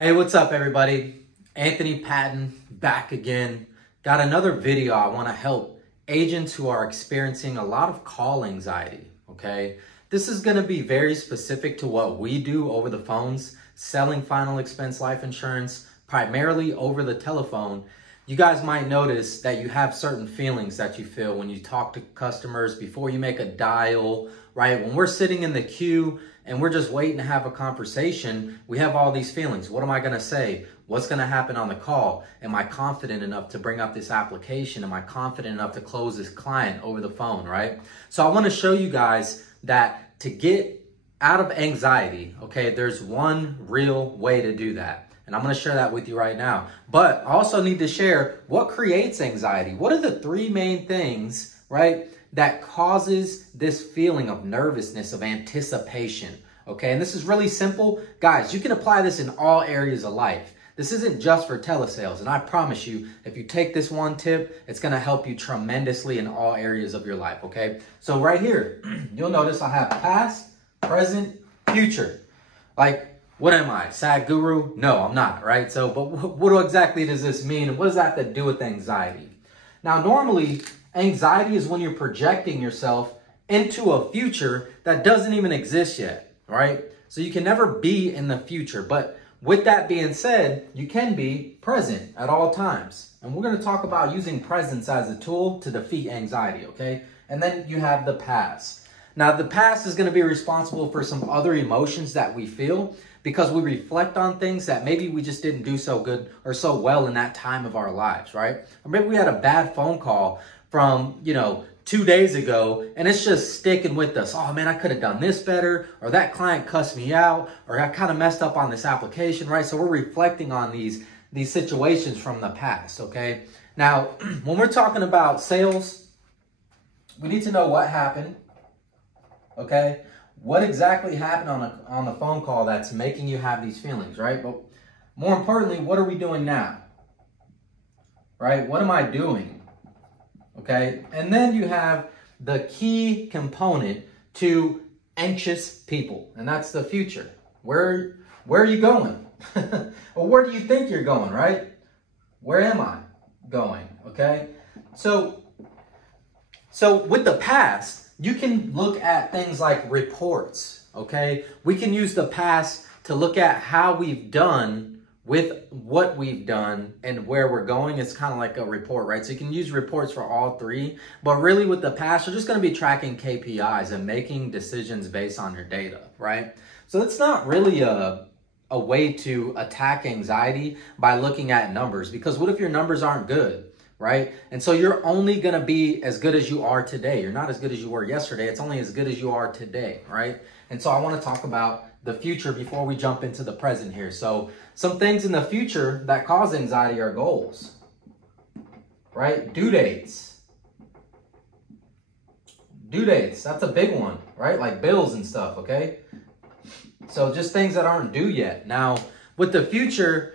Hey, what's up, everybody? Anthony Patton back again. Got another video. I want to help agents who are experiencing a lot of call anxiety, okay? This is going to be very specific to what we do over the phones, selling final expense life insurance, primarily over the telephone. You guys might notice that you have certain feelings that you feel when you talk to customers before you make a dial, right? When we're sitting in the queue and we're just waiting to have a conversation, we have all these feelings. What am I gonna say? What's gonna happen on the call? Am I confident enough to bring up this application? Am I confident enough to close this client over the phone, right? So I wanna show you guys that to get out of anxiety, okay, there's one real way to do that. And I'm going to share that with you right now. But I also need to share what creates anxiety. What are the three main things, right, that causes this feeling of nervousness, of anticipation, okay? And this is really simple. Guys, you can apply this in all areas of life. This isn't just for telesales. And I promise you, if you take this one tip, it's going to help you tremendously in all areas of your life, okay? So right here, you'll notice I have past, present, future. Like, what am I, sad guru? No, I'm not, right? So, but what exactly does this mean? And what does that have to do with anxiety? Now, normally, anxiety is when you're projecting yourself into a future that doesn't even exist yet, right? So you can never be in the future. But with that being said, you can be present at all times. And we're going to talk about using presence as a tool to defeat anxiety, okay? And then you have the past. Now, the past is going to be responsible for some other emotions that we feel, because we reflect on things that maybe we just didn't do so good or so well in that time of our lives, right? Or maybe we had a bad phone call from, 2 days ago, and it's just sticking with us. Oh man, I could have done this better, or that client cussed me out, or I kind of messed up on this application, right? So we're reflecting on these situations from the past, okay? Now, when we're talking about sales, we need to know what happened, okay? What exactly happened on the phone call that's making you have these feelings, right? But more importantly, what are we doing now, right? What am I doing, okay? And then you have the key component to anxious people, and that's the future. Where are you going? Or where do you think you're going, right? Where am I going, okay? So with the past, you can look at things like reports, okay? We can use the past to look at how we've done with what we've done and where we're going. It's kind of like a report, right? So you can use reports for all three, but really with the past, you're just going to be tracking KPIs and making decisions based on your data, right? So it's not really a way to attack anxiety by looking at numbers, because what if your numbers aren't good? Right? And so you're only going to be as good as you are today. You're not as good as you were yesterday. It's only as good as you are today, right? And so I want to talk about the future before we jump into the present here. So some things in the future that cause anxiety are goals, right? Due dates. Due dates, that's a big one, right? Like bills and stuff, okay? So just things that aren't due yet. Now, with the future,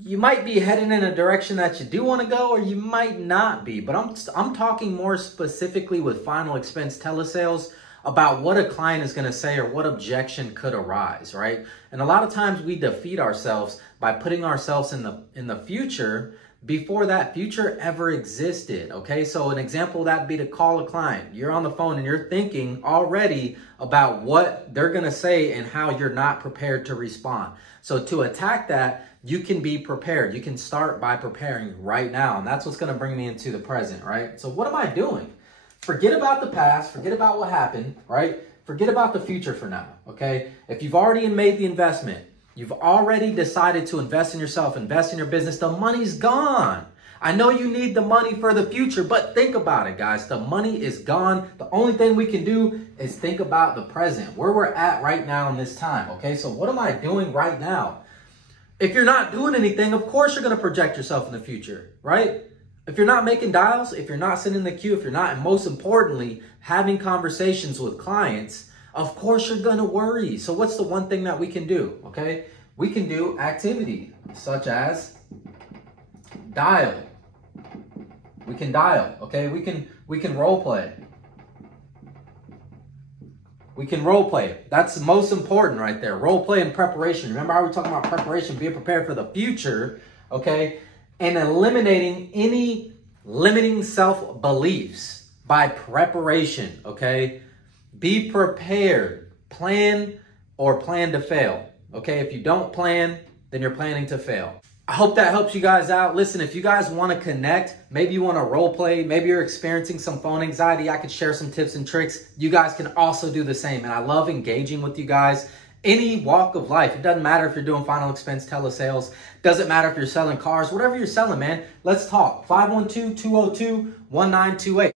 you might be heading in a direction that you do want to go, or you might not be. But I'm talking more specifically with final expense telesales about what a client is going to say or what objection could arise, right? And a lot of times we defeat ourselves by putting ourselves in the future before that future ever existed, okay? So an example of that would be to call a client. You're on the phone and you're thinking already about what they're going to say and how you're not prepared to respond. So to attack that, you can be prepared. You can start by preparing right now. And that's what's going to bring me into the present, right? So what am I doing? Forget about the past. Forget about what happened, right? Forget about the future for now, okay? If you've already made the investment, you've already decided to invest in yourself, invest in your business, the money's gone. I know you need the money for the future, but think about it, guys. The money is gone. The only thing we can do is think about the present, where we're at right now in this time, okay? So what am I doing right now? If you're not doing anything, of course you're going to project yourself in the future, right? If you're not making dials, if you're not sitting in the queue, if you're not, and most importantly, having conversations with clients, of course you're going to worry. So what's the one thing that we can do, okay? We can do activity such as dial. We can dial, okay? We can role play. We can role play. That's the most important right there. Role play and preparation. Remember how we were talking about preparation, being prepared for the future, okay? And eliminating any limiting self-beliefs by preparation, okay? Be prepared. Plan or plan to fail, okay? If you don't plan, then you're planning to fail. I hope that helps you guys out. Listen, if you guys want to connect, maybe you want to role play, maybe you're experiencing some phone anxiety, I could share some tips and tricks. You guys can also do the same. And I love engaging with you guys. Any walk of life. It doesn't matter if you're doing final expense telesales. Doesn't matter if you're selling cars. Whatever you're selling, man. Let's talk. 512-202-1928.